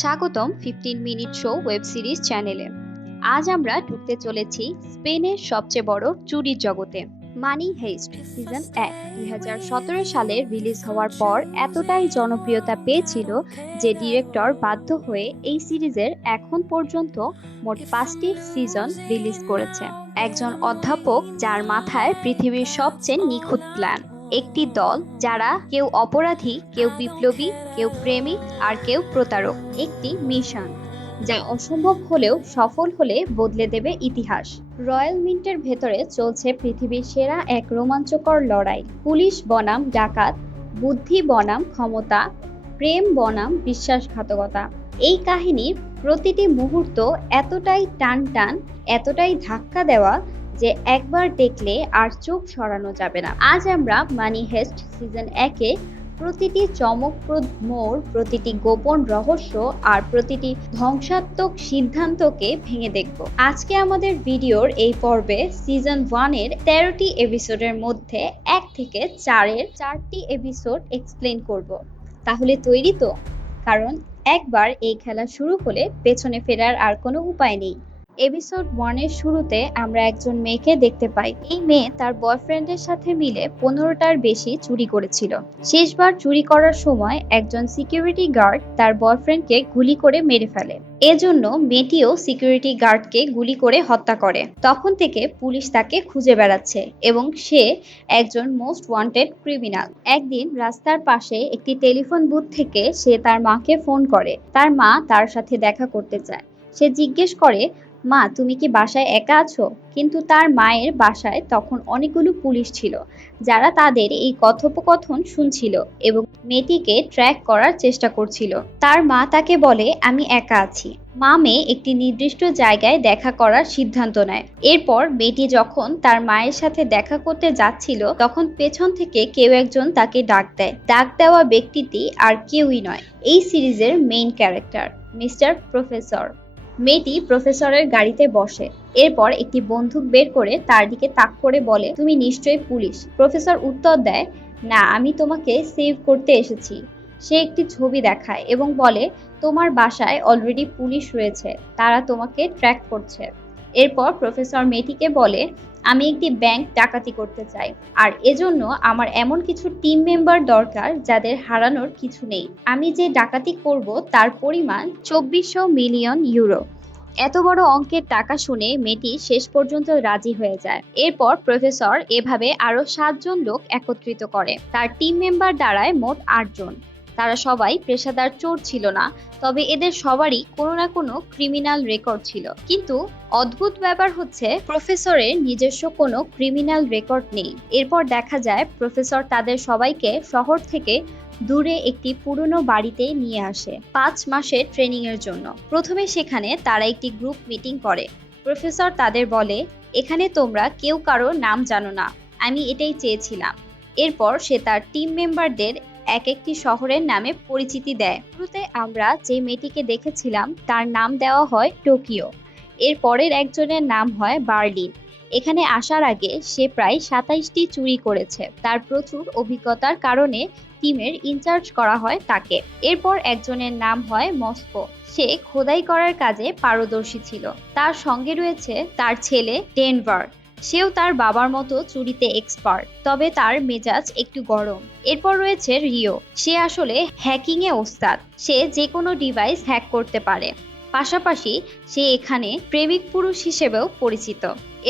স্বাগতম 15 minute show web series চ্যানেলে। আজ আমরা ঢুকতে চলেছি স্পেনের সবচেয়ে বড় চুরির জগতে। মানি হেইস্ট সিজন 1 2017 সালে রিলিজ হওয়ার পর এতটাই জনপ্রিয়তা পেয়েছিল যে ডিরেক্টর বাধ্য হয়ে এই সিরিজের এখন পর্যন্ত মোট 5টি সিজন রিলিজ করেছে। একজন অধ্যাপক যার মাথায় পৃথিবীর সবচেয়ে নিখুঁত প্ল্যান, একটি দল যারা কেউ অপরাধী, কেউ বিপ্লবী, কেউ প্রেমিক আর কেউ প্রতারক, একটি মিশন যা অসম্ভব হলেও সফল হলে বদলে দেবে ইতিহাস। রয়্যাল মিন্টের ভেতরে চলছে পৃথিবীর সেরা এক রোমাঞ্চকর লড়াই। পুলিশ বনাম ডাকাত, বুদ্ধি বনাম ক্ষমতা, প্রেম বনাম বিশ্বাসঘাতকতা। এই কাহিনীর প্রতিটি মুহূর্ত এতটাই টান টান, এতটাই ধাক্কা দেওয়া যে একবার দেখলে আর চোখ সরানো যাবে না। আজ আমরা মানি হেস্ট সিজন 1-এ প্রতিটি চমকপ্রদ মোড়, প্রতিটি গোপন রহস্য আর প্রতিটি ধ্বংসাত্মক সিদ্ধান্তকে ভেঙে দেখব। আজকে আমাদের ভিডিওর এই পর্বে সিজন 1-এর 13টি এপিসোডের মধ্যে 1 থেকে 4-এর 4টি এপিসোড এক্সপ্লেন করব। তাহলে তৈরি তো? কারণ একবার এই খেলা শুরু হলে পেছনে ফেরার আর কোনো উপায় নেই। এপিসোড 1-এর শুরুতে আমরা একজন মেয়েকে দেখতে পাই। এই মেয়ে তার বয়ফ্রেন্ডের সাথে মিলে 15টার বেশি চুরি করেছিল। শেষবার চুরি করার সময় একজন সিকিউরিটি গার্ড তার বয়ফ্রেন্ডকে গুলি করে মেরে ফেলে। এজন্য মেয়েটিও সিকিউরিটি গার্ডকে গুলি করে হত্যা করে। তখন থেকে পুলিশ তাকে খুঁজে বেড়াচ্ছে এবং সে একজন মোস্ট ওয়ান্টেড ক্রিমিনাল। একদিন রাস্তার পাশে একটি টেলিফোন বুথ থেকে সে তার মাকে ফোন করে। তার মা তার সাথে দেখা করতে চায়। সে জিজ্ঞেস করে, মা, তুমি কি বাসায় একা আছো? কিন্তু তার মায়ের বাসায় তখন অনেকগুলো পুলিশ ছিল যারা তাদের এই কথোপকথন শুনছিল এবং মেয়েটিকে ট্র্যাক করার চেষ্টা করছিল। তার মা তাকে বলে, আমি একা আছি। মা মেয়ে একটি নির্দিষ্ট জায়গায় দেখা করার সিদ্ধান্ত নেয়। এরপর মেয়েটি যখন তার মায়ের সাথে দেখা করতে যাচ্ছিল তখন পেছন থেকে কেউ একজন তাকে ডাক দেয়। ডাক দেওয়া ব্যক্তিটি আর কেউই নয়, এই সিরিজের মেইন ক্যারেক্টার মিস্টার প্রফেসর। মেয়েটি প্রফেসরের গাড়িতে বসে। এরপর একটি বন্দুক বের করে তার দিকে তাক করে বলে, তুমি নিশ্চয়ই পুলিশ। প্রফেসর উত্তর দেয়, না, আমি তোমাকে সেভ করতে এসেছি। সে একটি ছবি দেখায় এবং বলে, তোমার বাসায় অলরেডি পুলিশ রয়েছে, তারা তোমাকে ট্র্যাক করছে। এরপর প্রফেসর মেয়েটিকে বলে, আমি একটি ব্যাংক ডাকাতি করতে চাই আর এজন্য আমার এমন কিছু টিম মেম্বার দরকার যাদের হারানোর কিছু নেই। আমি যে ডাকাতি করব তার পরিমাণ 2400 মিলিয়ন ইউরো। এত বড় অঙ্কের টাকা শুনে মেয়েটি শেষ পর্যন্ত রাজি হয়ে যায়। এরপর প্রফেসর এভাবে আরো 7জন লোক একত্রিত করে। তার টিম মেম্বার দাঁড়ায় মোট 8 জন। তারা সবাই পেশাদার চোর ছিল না, তবে এদের সবারই কোনো না কোনো ক্রিমিনাল রেকর্ড ছিল। কিন্তু অদ্ভুত ব্যাপার হচ্ছে প্রফেসরের নিজস্ব কোনো ক্রিমিনাল রেকর্ড নেই। এরপর দেখা যায় প্রফেসর তাদের সবাইকে শহর থেকে দূরে একটি পুরনো বাড়িতে নিয়ে আসে 5 মাসের ট্রেনিং এর জন্য। প্রথমে সেখানে তারা একটি গ্রুপ মিটিং করে। প্রফেসর তাদের বলে, এখানে তোমরা কেউ কারো নাম জানো না, আমি এটাই চেয়েছিলাম। এরপর সে তার টিম মেম্বারদের এক একটি শহরের নামে পরিচিতি দেয়। শুরুতে আমরা যে মেয়েটিকে দেখেছিলাম তার নাম দেওয়া হয় টোকিও। এর পরের একজনের নাম হয় বার্লিন। এখানে আসার আগে সে প্রায় 27টি চুরি করেছে। তার প্রচুর অভিজ্ঞতার কারণে টিমের ইনচার্জ করা হয় তাকে। এরপর একজনের নাম হয় মস্কো। সে খোদাই করার কাজে পারদর্শী ছিল। তার সঙ্গে রয়েছে তার ছেলে ডেনভার। সেও তার বাবার মতো চুরিতে এক্সপার্ট, তবে তার মেজাজ একটু গরম। এরপর রয়েছে রিও। সে আসলে হ্যাকিং এ ওস্তাদ। সে যে কোনো ডিভাইস হ্যাক করতে পারে। পাশাপাশি সে এখানে প্রেমিক পুরুষ হিসেবেও পরিচিত।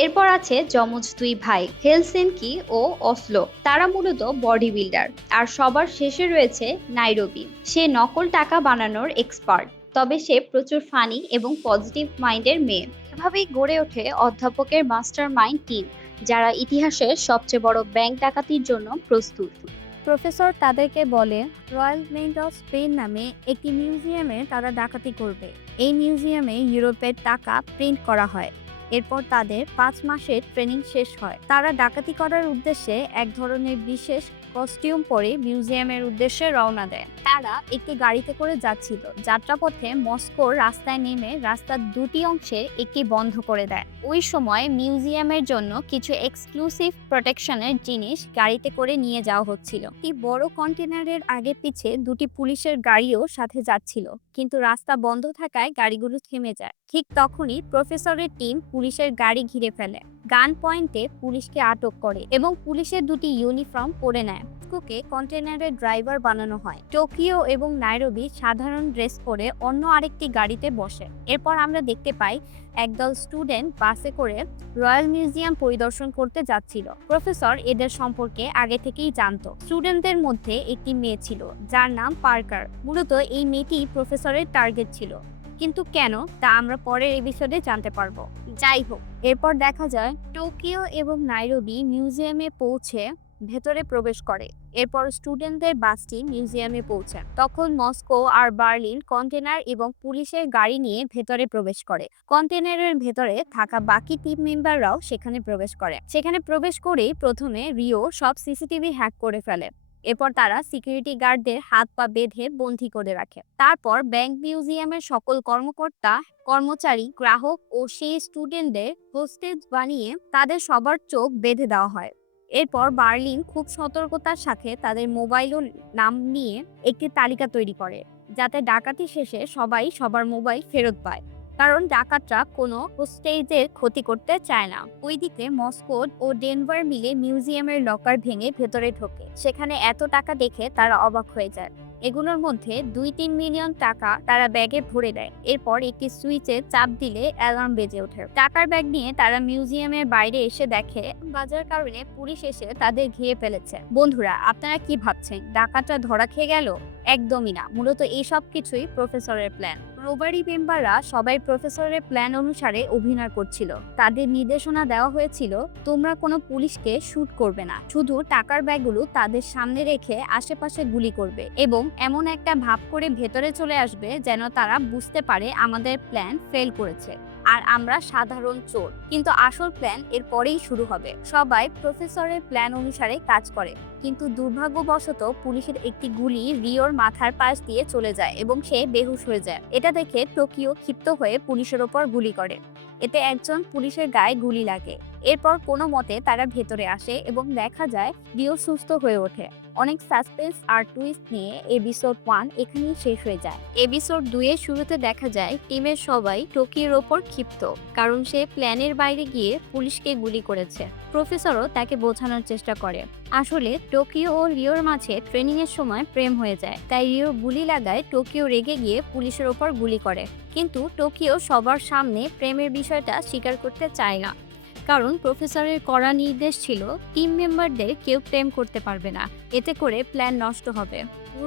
এরপর আছে যমজ দুই ভাই হেলসিনকি ও অসলো। তারা মূলত বডি বিল্ডার। আর সবার শেষে রয়েছে নাইরোবি। সে নকল টাকা বানানোর এক্সপার্ট, তবে সে প্রচুর ফানি এবং পজিটিভ মাইন্ডের মেয়ে। এভাবেই গড়ে ওঠে অধ্যাপকের মাস্টার মাইন্ড টিম, যারা ইতিহাসের সবচেয়ে বড় ব্যাংক ডাকাতির জন্য প্রস্তুত। প্রফেসর তাদেরকে বলে, রয়্যাল মিন্ট অফ স্পেন নামে একটি মিউজিয়ামে তারা ডাকাতি করবে। এই মিউজিয়ামে ইউরোপের টাকা প্রিন্ট করা হয়। এরপর তাদের 5 মাসের ট্রেনিং শেষ হয়। তারা ডাকাতি করার উদ্দেশ্যে এক ধরনের বিশেষ কস্টিউম পরে মিউজিয়ামের উদ্দেশ্যে রওনা দেয়। তারা একটি গাড়িতে করে যাচ্ছিল। যাত্রাপথে মস্কোর রাস্তায় নেমে রাস্তার দুটি অংশে একটি বন্ধ করে দেয়। ওই সময় মিউজিয়ামের জন্য কিছু এক্সক্লুসিভ প্রোটেকশনের জিনিস গাড়িতে করে নিয়ে যাওয়া হচ্ছিল। একটি বড় কন্টেনারের আগে পিছে দুটি পুলিশের গাড়িও সাথে যাচ্ছিল, কিন্তু রাস্তা বন্ধ থাকায় গাড়িগুলো থেমে যায়। ঠিক তখনই প্রফেসরের টিম পুলিশের গাড়ি ঘিরে ফেলে, গান পয়েন্টে পুলিশকে আটক করে এবং পুলিশের দুটি ইউনিফর্ম পরে নেয়। মস্কোকে কন্টেনারের ড্রাইভার বানানো হয়। টোকিও এবং নাইরোবি সাধারণ ড্রেস পরে অন্য আরেকটি গাড়িতে বসে। এরপর আমরা দেখতে পাই একদল স্টুডেন্ট বাসে করে রয়্যাল মিউজিয়াম পরিদর্শন করতে যাচ্ছিল। প্রফেসর এদের সম্পর্কে আগে থেকেই জানতো। স্টুডেন্টদের মধ্যে একটি মেয়ে ছিল যার নাম পার্কার। মূলত এই মেয়েটি প্রফেসরের টার্গেট ছিল, কিন্তু কেন তা আমরা পরের এপিসোডে জানতে পারবো। যাই হোক, এরপর দেখা যায় টোকিও এবং নাইরোবি মিউজিয়ামে পৌঁছে ভেতরে প্রবেশ করে। এরপর স্টুডেন্টদের বাসটি মিউজিয়ামে পৌঁছায়। তখন মস্কো আর বার্লিন কন্টেনার এবং পুলিশের গাড়ি নিয়ে ভেতরে প্রবেশ করে। কন্টেনারের ভেতরে থাকা বাকি টিম মেম্বাররাও সেখানে প্রবেশ করে। সেখানে প্রবেশ করেই প্রথমে রিও সব সিসিটিভি হ্যাক করে ফেলে। এরপর তারা সিকিউরিটি গার্ডদের হাত পা বেঁধে বন্দী করে রাখে। তারপর ব্যাংক মিউজিয়ামের সকল কর্মকর্তা, কর্মচারী, গ্রাহক ও সেই স্টুডেন্টদের হোস্টেজ বানিয়ে তাদের সবার চোখ বেঁধে দেওয়া হয়। এরপর বার্লিন খুব সতর্কতার সাথে তাদের মোবাইল ও নাম নিয়ে একটি তালিকা তৈরি করে, যাতে ডাকাতি শেষে সবাই সবার মোবাইল ফেরত পায়, কারণ ডাকাতরা কোনো হোস্টেজের ক্ষতি করতে চায় না। ওইদিকে মস্কো ও ডেনভার মিলে মিউজিয়ামের লকার ভেঙে ভেতরে ঢোকে। সেখানে এত টাকা দেখে তারা অবাক হয়ে যায়। এগুলোর মধ্যে 2-3 মিলিয়ন টাকা তারা ব্যাগে ভরে দেয়। এরপর একটি সুইচে চাপ দিলে অ্যালার্ম বেজে ওঠে। টাকার ব্যাগ নিয়ে তারা মিউজিয়ামের বাইরে এসে দেখে বাজার কারণে পুলিশ এসে তাদের ঘিরে ফেলেছে। বন্ধুরা, আপনারা কি ভাবছেন, ডাকাতরা ধরা খেয়ে গেল? একদমই না। মূলত এই সব কিছুই প্রফেসরের প্ল্যান। রোবারি মেম্বাররা সবাই প্রফেসরের প্ল্যান অনুসারে অভিনয় করছিল। তাদের নির্দেশনা দেওয়া হয়েছিল, তোমরা কোনো পুলিশকে শুট করবে না, শুধু টাকার ব্যাগগুলো তাদের সামনে রেখে আশেপাশে গুলি করবে এবং এমন একটা ভাব করে ভেতরে চলে আসবে যেন তারা বুঝতে পারে আমাদের প্ল্যান ফেল করেছে আর আমরা সাধারণ চোর। কিন্তু আসল প্ল্যান এর পরেই শুরু হবে। সবাই প্রফেসরের প্ল্যান অনুসারে কাজ করে, কিন্তু দুর্ভাগ্যবশত পুলিশের একটি গুলি রিওর মাথার পাশ দিয়ে চলে যায় এবং সে বেহুশ হয়ে যায়। এটা দেখে টোকিও ক্ষিপ্ত হয়ে পুলিশের ওপর গুলি করে। এতে একজন পুলিশের গায়ে গুলি লাগে। এরপর কোনো মতে তারা ভেতরে আসে এবং দেখা যায় রিও সুস্থ হয়ে ওঠে। অনেক সাসপেন্স আর টুইস্ট নিয়ে এপিসোড 1 এখানেই শেষ হয়ে যায়। এপিসোড 2 এর শুরুতে দেখা যায় টিমের সবাই টোকিওর ওপর ক্ষিপ্ত, কারণ সে প্ল্যানের বাইরে গিয়ে পুলিশকে গুলি করেছে। প্রফেসরও তাকে বোঝানোর চেষ্টা করে। আসলে টোকিও ও রিওর মাঝে ট্রেনিং এর সময় প্রেম হয়ে যায়, তাই রিও গুলি লাগায় টোকিও রেগে গিয়ে পুলিশের ওপর গুলি করে। কিন্তু টোকিও সবার সামনে প্রেমের বিষয়টা স্বীকার করতে চায় না, কারণ প্রফেসরের কড়া নির্দেশ ছিল টিম মেম্বারদের কেউ প্রেম করতে পারবে না, এতে করে প্ল্যান নষ্ট হবে।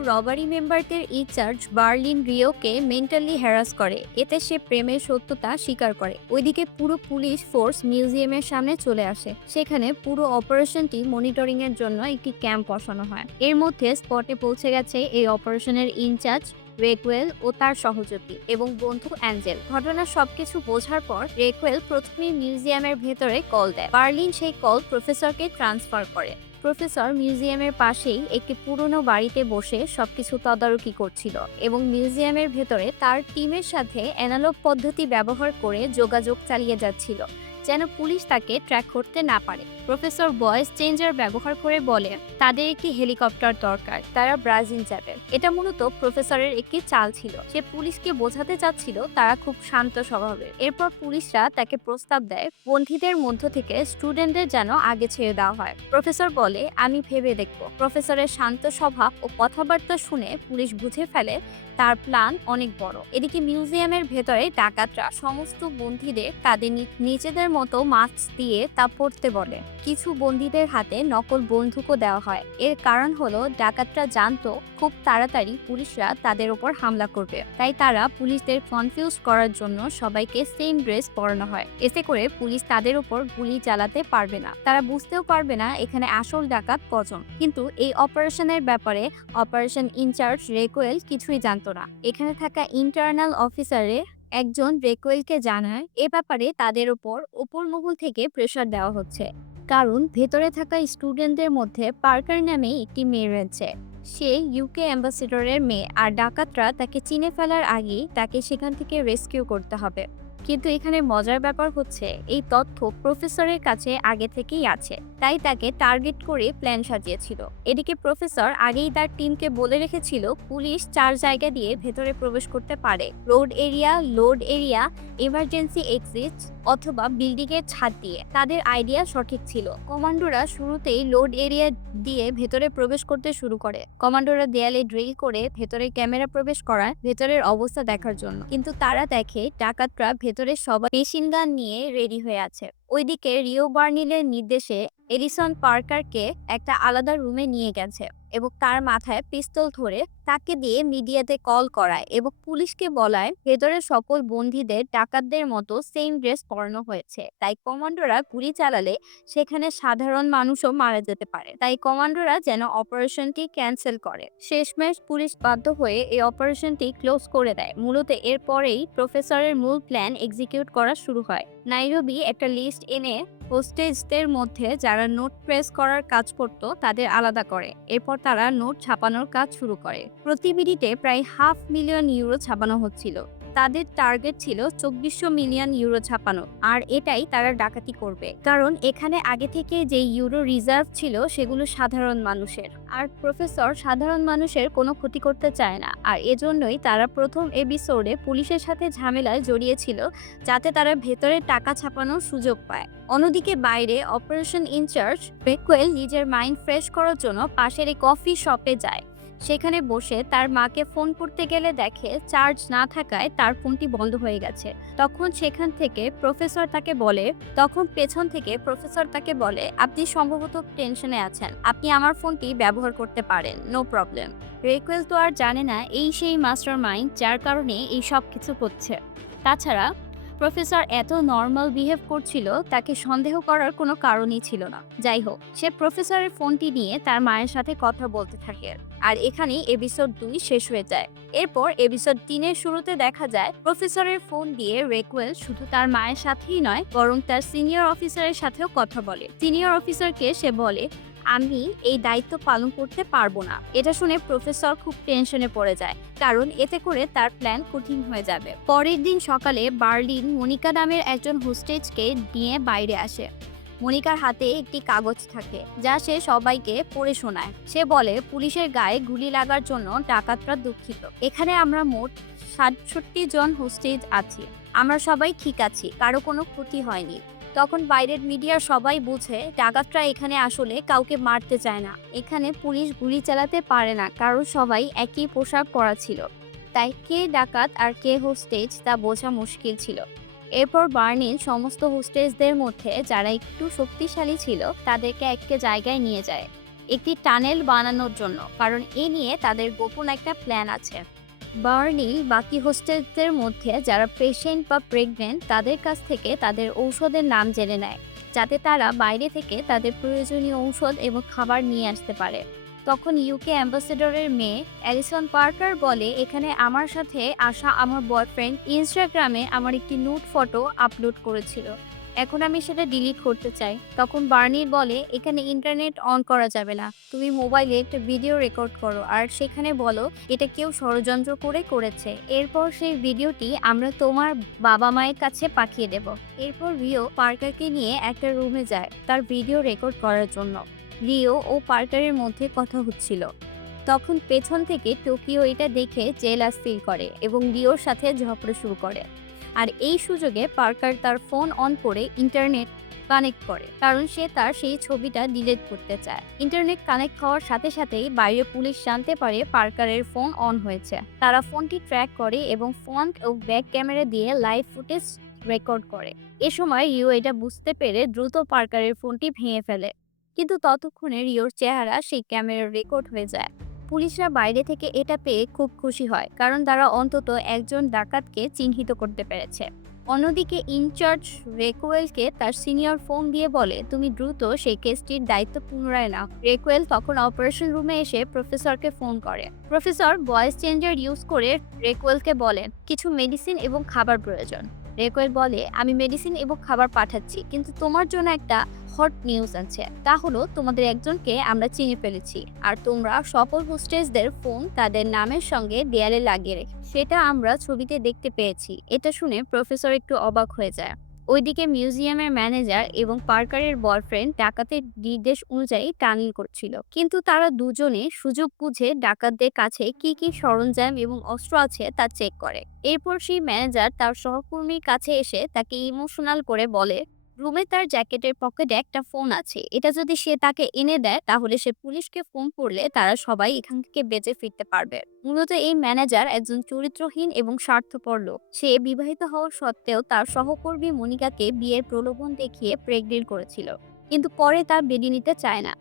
রবারি মেম্বারদের ইনচার্জ বার্লিন রিওকে মেন্টালি হ্যারাস করে, এতে সে প্রেমের সত্যতা স্বীকার করে। ওইদিকে পুরো পুলিশ ফোর্স মিউজিয়ামের সামনে চলে আসে। সেখানে পুরো অপারেশনটি মনিটরিং এর জন্য একটি ক্যাম্প বসানো হয়। এর মধ্যে স্পটে পৌঁছে গেছে এই অপারেশনের ইনচার্জ রেকুয়েল ও তার সহযোগী এবং বন্ধু অ্যাঞ্জেল। ঘটনার সবকিছু বোঝার পর রেকুয়েল প্রথমেই মিউজিয়ামের ভেতরে কল দেয়। বার্লিন সেই কল প্রফেসরকে ট্রান্সফার করে। প্রফেসর মিউজিয়ামের পাশেই একটি পুরনো বাড়িতে বসে সবকিছু তদারকি করছিল এবং মিউজিয়ামের ভেতরে তার টিমের সাথে অ্যানালগ পদ্ধতি ব্যবহার করে যোগাযোগ চালিয়ে যাচ্ছিল, যেন পুলিশ তাকে ট্র্যাক করতে না পারে। প্রফেসর ভয়েস চেঞ্জার ব্যবহার করে বলে তাদের একটি হেলিকপ্টার দরকার, তারা ব্রাজিল যাবে। এটা মূলত প্রফেসরের একটি চাল ছিল। সে পুলিশকে বোঝাতে চাচ্ছিল তারা খুব শান্ত স্বভাবের। এরপর পুলিশরা তাকে প্রস্তাব দেয় বন্দীদের মধ্য থেকে স্টুডেন্টদের যেন আগে ছেড়ে দেওয়া হয়। প্রফেসর বলে, আমি ভেবে দেখব। প্রফেসরের শান্ত স্বভাব ও কথাবার্তা শুনে পুলিশ বুঝে ফেলে তার প্ল্যান অনেক বড়। এদিকে মিউজিয়ামের ভেতরে ডাকাতরা সমস্ত বন্দীদের তাদের নিজেদের মতো মাস্ক দিয়ে তা পড়তে বলে। কিছু বন্দীদের হাতে নকল বন্দুকও দেওয়া হয়। এর কারণ হলো ডাকাতরা জানতো খুব তাড়াতাড়ি পুলিশরা তাদের উপর হামলা করবে, তাই তারা পুলিশদের কনফিউজ করার জন্য সবাইকে সেম ড্রেস পরানো হয়। এতে করে পুলিশ তাদের উপর গুলি চালাতে পারবে না, তারা বুঝতেও পারবে না এখানে আসল ডাকাত কজন। কিন্তু এই অপারেশনের ব্যাপারে অপারেশন ইনচার্জ রেকুয়েল কিছুই জানতো না। এখানে থাকা ইন্টারনাল অফিসারে একজন রেকুয়েলকে জানায় এ ব্যাপারে তাদের উপর মহল থেকে প্রেশার দেওয়া হচ্ছে, কারণ ভেতরে থাকা স্টুডেন্টদের মধ্যে পার্কার নামে একটি মেয়ে রয়েছে। সে ইউকে অ্যাম্বাসেডরের মেয়ে, আর ডাকাতরা তাকে চিনে ফেলার আগেই তাকে সেখান থেকে রেস্কিউ করতে হবে। কিন্তু এখানে মজার ব্যাপার হচ্ছে এই তথ্য প্রফেসরের কাছে আগে থেকেই আছে, তাই তাকে টার্গেট করে প্ল্যান সাজিয়েছিল। এদিকে প্রফেসর আগেই তার টিমকে বলে রেখেছিল পুলিশ 4 জায়গা দিয়ে ভেতরে প্রবেশ করতে পারে: road area, load area, emergency exit অথবা বিল্ডিং এর ছাদ দিয়ে। তাদের আইডিয়া সঠিক ছিল। কমান্ডোরা শুরুতেই লোড এরিয়া দিয়ে ভেতরে প্রবেশ করতে শুরু করে। কমান্ডোরা দেয়ালে ড্রিল করে ভেতরে ক্যামেরা প্রবেশ করায় ভেতরের অবস্থা দেখার জন্য, কিন্তু তারা দেখে ডাকাতরা ভেতরে সবাই মেশিন গান নিয়ে রেডি হয়ে আছে। ওইদিকে রিও বার্নিলের নির্দেশে এডিসন পার্কারকে একটা আলাদা রুমে নিয়ে গেছে এবং তার মাথায় পিস্তল ধরে তাকে দিয়ে মিডিয়াতে কল করায় এবং পুলিশকে বলায় ভেতরের সকল বন্দীদের ডাকাতদের মতো সেম ড্রেস পরানো হয়েছে, তাই কমান্ডোরা গুলি চালালে সেখানে সাধারণ মানুষও মারা যেতে পারে। তাই কমান্ডোরা যেন অপারেশনটি ক্যান্সেল করে। শেষমেশ পুলিশ বাধ্য হয়ে এই অপারেশনটি ক্লোজ করে দেয়। মূলত এরপরেই প্রফেসরের মূল প্ল্যান এক্সিকিউট করা শুরু হয়। নাইরোবি একটা লিস্ট এনে হোস্টেজদের মধ্যে যারা নোট প্রেস করার কাজ করত তাদের আলাদা করে। এরপর তারা নোট ছাপানোর কাজ শুরু করে। প্রতি মিনিটে প্রায় $500,000 ছাপানো হচ্ছিল। তাদের টার্গেট ছিল 2400 মিলিয়ন ইউরো ছাপানো, আর এটাই তারা ডাকাতি করবে, কারণ এখানে আগে থেকে যে ইউরো রিজার্ভ ছিল সেগুলো সাধারণ মানুষের, আর প্রফেসর সাধারণ মানুষের কোনো ক্ষতি করতে চায় না। আর এজন্যই তারা প্রথম এপিসোডে পুলিশের সাথে ঝামেলায় জড়িয়েছিল, যাতে তারা ভেতরে টাকা ছাপানোর সুযোগ পায়। অন্যদিকে বাইরে অপারেশন ইনচার্জ রেকুয়েল নিজের মাইন্ড ফ্রেশ করার জন্য পাশের এই কফি শপে যায়। সেখানে বসে তার মাকে ফোন করতে গেলে দেখে চার্জ না থাকায় তার ফোনটি বন্ধ হয়ে গেছে। তখন পেছন থেকে প্রফেসর তাকে বলে, আপনি সম্ভবত টেনশনে আছেন, আপনি আমার ফোনটি ব্যবহার করতে পারেন, নো প্রবলেম। রেকুয়েল তো আর জানে না এই সেই মাস্টার মাইন্ড যার কারণে এই সব কিছু করছে। তাছাড়া প্রফেসর এত নর্মাল বিহেভ করছিল, তাকে সন্দেহ করার কোনো কারণই ছিল না। যাই হোক, সে প্রফেসরের ফোনটি নিয়ে তার মায়ের সাথে কথা বলতে থাকে। আর এখানেই এপিসোড 2 শেষ হয়ে যায়। এরপর এপিসোড 3 এর শুরুতে দেখা যায় প্রফেসরের ফোন দিয়ে রেকুয়েল শুধু তার মায়ের সাথেই নয়, বরং তার সিনিয়র অফিসারের সাথেও কথা বলে। সিনিয়র অফিসারকে সে বলে, আমি এই দায়িত্ব পালন করতে পারবো না। এটা শুনে প্রফেসর খুব টেনশনে পড়ে যায়, কারণ এতে করে তার প্ল্যান কঠিন হয়ে যাবে। পরের দিন সকালে বার্লিন মনিকা নামের একজন হোস্টেজকে নিয়ে বাইরে আসে। মনিকার হাতে একটি কাগজ থাকে, যা সে সবাইকে পড়ে শোনায়। সে বলে, পুলিশের গায়ে গুলি লাগার জন্য ডাকাতরা দুঃখিত। এখানে আমরা মোট 67 জন হোস্টেজ আছি। আমরা সবাই ঠিক আছি, কারো কোনো ক্ষতি হয়নি। তখন বাইরের মিডিয়ার সবাই বুঝে ডাকাতরা এখানে আসলে কাউকে মারতে চায় না। এখানে পুলিশ গুলি চালাতে পারে না, কারণ সবাই একই পোশাক পরা ছিল, তাই কে ডাকাত আর কে হোস্টেজ তা বোঝা মুশকিল ছিল। এরপর বার্নিন সমস্ত হোস্টেজদের মধ্যে যারা একটু শক্তিশালী ছিল তাদেরকে একটা জায়গায় নিয়ে যায়, একটি টানেল বানানোর জন্য, কারণ এ নিয়ে তাদের গোপন একটা প্ল্যান আছে। বার্নি বাকি হোস্টেজদের মধ্যে যারা পেশেন্ট বা প্রেগনেন্ট তাদের কাছ থেকে তাদের ঔষধের নাম জেনে নেয়, যাতে তারা বাইরে থেকে তাদের প্রয়োজনীয় ঔষধ এবং খাবার নিয়ে আসতে পারে। তখন ইউকে অ্যাম্বাসেডরের মেয়ে অ্যালিসন পার্কার বলে, এখানে আমার সাথে আসা আমার বয়ফ্রেন্ড ইনস্টাগ্রামে আমার একটি নুড ফটো আপলোড করেছিল, এখন আমি সেটা ডিলিট করতে চাই। তখন বার্নি বলে, এখানে ইন্টারনেট অন করা যাবে না, তুমি মোবাইলে একটা ভিডিও রেকর্ড করো আর সেখানে বলো এটা কেউ ষড়যন্ত্র করে করেছে। এরপর সেই ভিডিওটি আমরা তোমার বাবা মায়ের কাছে পাঠিয়ে দেব। এরপর রিও পার্কারকে নিয়ে একটা রুমে যায় তার ভিডিও রেকর্ড করার জন্য। রিও ও পার্কারের মধ্যে কথা হচ্ছিল। তখন পেছন থেকে টোকিও এটা দেখে জেলাস ফিল করে এবং রিওর সাথে ঝগড়া শুরু করে। আর এই সুযোগে পার্কার তার ফোন অন করে ইন্টারনেট কানেক্ট করে, কারণ সে তার সেই ছবিটা ডিলিট করতে চায়। ইন্টারনেট কানেক্ট হওয়ার সাথে সাথেই বাইরে পুলিশ জানতে পারে পার্কারের ফোন অন হয়েছে। তারা ফোনটি ট্র্যাক করে এবং ফ্রন্ট ও ব্যাক ক্যামেরা দিয়ে লাইভ ফুটেজ রেকর্ড করে। এ সময় রিও এটা বুঝতে পেরে দ্রুত পার্কারের ফোনটি ভেঙে ফেলে, কিন্তু ততক্ষণে রিওর চেহারা সেই ক্যামেরার রেকর্ড হয়ে যায়। পুলিশরা বাইরে থেকে এটা পেয়ে খুব খুশি হয়, কারণ তারা অন্তত একজন ডাকাতকে চিহ্নিত করতে পেরেছে। অন্যদিকে ইনচার্জ রেকুয়েলকে তার সিনিয়র ফোন দিয়ে বলে, তুমি দ্রুত সেই কেসটির দায়িত্ব পুনরায় নাও। রেকুয়েল তখন অপারেশন রুমে এসে প্রফেসরকে ফোন করে। প্রফেসর ভয়েস চেঞ্জার ইউজ করে রেকুয়েলকে বলেন কিছু মেডিসিন এবং খাবার প্রয়োজন। রেকোয়েল বলে, আমি মেডিসিন এবং খাবার পাঠাচ্ছি, কিন্তু তোমার জন্য একটা হট নিউজ আছে। তা হলো তোমাদের একজনকে আমরা চিনে ফেলেছি, আর তোমরা সকল হোস্টেসদের ফোন তাদের নামের সঙ্গে দেয়ালে লাগিয়ে রেখে, সেটা আমরা ছবিতে দেখতে পেয়েছি। এটা শুনে প্রফেসর একটু অবাক হয়ে যায়। ওইদিকে মিউজিয়ামের ম্যানেজার এবং পার্কারের বয়ফ্রেন্ড ডাকাতের নির্দেশ অনুযায়ী টানেল করছিল, কিন্তু তারা দুজনে সুযোগ বুঝে ডাকাতদের কাছে কি কি সরঞ্জাম এবং অস্ত্র আছে তা চেক করে। এরপর সেই ম্যানেজার তার সহকর্মীর কাছে এসে তাকে ইমোশনাল করে বলে, রুমে তার জ্যাকেটের পকেটে একটা ফোন আছে, এটা যদি সে তাকে এনে দেয় তাহলে সে পুলিশকে ফোন করলে তারা সবাই এখান থেকে বেঁচে ফিরতে পারবে। মূলত এই ম্যানেজার একজন চরিত্রহীন এবং স্বার্থপর লোক। সে বিবাহিত হওয়া সত্ত্বেও তার সহকর্মী মনিকাকে বিয়ের প্রলোভন দেখিয়ে প্রেগনেন্ট করেছিল, কিন্তু পরে তা বেরিয়ে নিতে চায় না।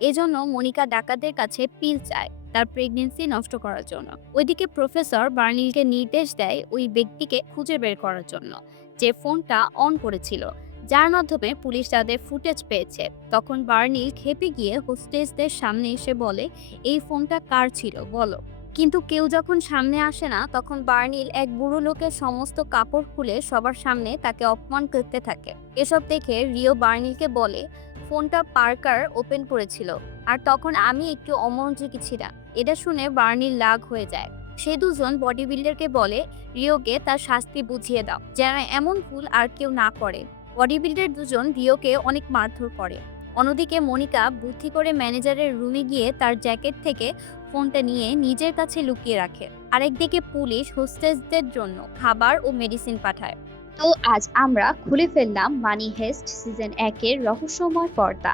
এজন্য মনিকা ডাকাতদের কাছে পিল চায় তার প্রেগনেন্সি নষ্ট করার জন্য। ওইদিকে প্রফেসর বার্নিলকে নির্দেশ দেয় ওই ব্যক্তিকে খুঁজে বের করার জন্য যে ফোনটা অন করেছিল, যার মাধ্যমে পুলিশ তাদের ফুটেজ পেয়েছে। তখন বার্নিল খেপে গিয়ে হোস্টেসদের সামনে এসে বলে, এই ফোনটা কার ছিল বলো। কিন্তু কেউ যখন সামনে আসে না, তখন বার্নিল এক বুড়ো লোকের সমস্ত কাপড় খুলে সবার সামনে তাকে অপমান করতে থাকে। এসব দেখে রিও বার্নিলকে বলে, ফোনটা পার্কার ওপেন করেছিল, আর তখন আমি একটু অমনোযোগী ছিলাম। এটা শুনে বার্নিল রাগ হয়ে যায়। সে দুজন বডি বিল্ডারকে বলে, রিওকে তার শাস্তি বুঝিয়ে দাও, যেন এমন ভুল আর কেউ না করে। বডি বিল্ডার দুজন রিওকে অনেক মারধর করে। অন্যদিকে মনিকা বুদ্ধি করে ম্যানেজারের রুমে গিয়ে তার জ্যাকেট থেকে ফোনটা নিয়ে নিজের কাছে লুকিয়ে রাখে। আরেকদিকে পুলিশ হোস্টেসদের জন্য খাবার ও মেডিসিন পাঠায়। তো আজ আমরা খুলে ফেললাম মানি হেস্ট সিজন 1 এর রহস্যময় পর্দা।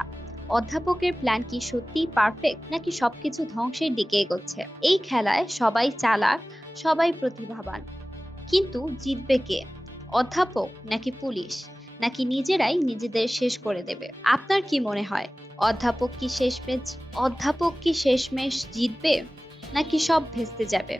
অধ্যাপকের প্ল্যান কি সত্যিই পারফেক্ট, নাকি সবকিছু ধ্বংসের দিকে এগোচ্ছে? এই খেলায় সবাই চালাক, সবাই প্রতিভাবান, কিন্তু জিতবে কে? অধ্যাপক নাকি পুলিশ, নাকি নিজেরাই নিজেদের শেষ করে দেবে? আপনার কি মনে হয়, অধ্যাপক কি শেষমেশ জিতবে, নাকি সব ভেস্তে যাবে?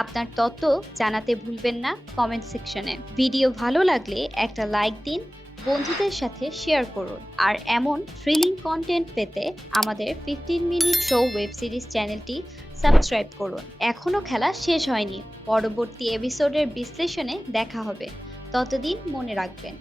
আপনার তত্ত্ব জানাতে ভুলবেন না কমেন্ট সেকশনে। ভিডিও ভালো লাগলে একটা লাইক দিন, বন্ধুদের সাথে শেয়ার করুন, আর এমন থ্রিলিং কন্টেন্ট পেতে আমাদের 15 মিনিট শো ওয়েব সিরিজ চ্যানেলটি সাবস্ক্রাইব করুন। এখনো খেলা শেষ হয়নি, পরবর্তী এপিসোডের বিশ্লেষণে দেখা হবে। ততদিন মনে রাখবেন,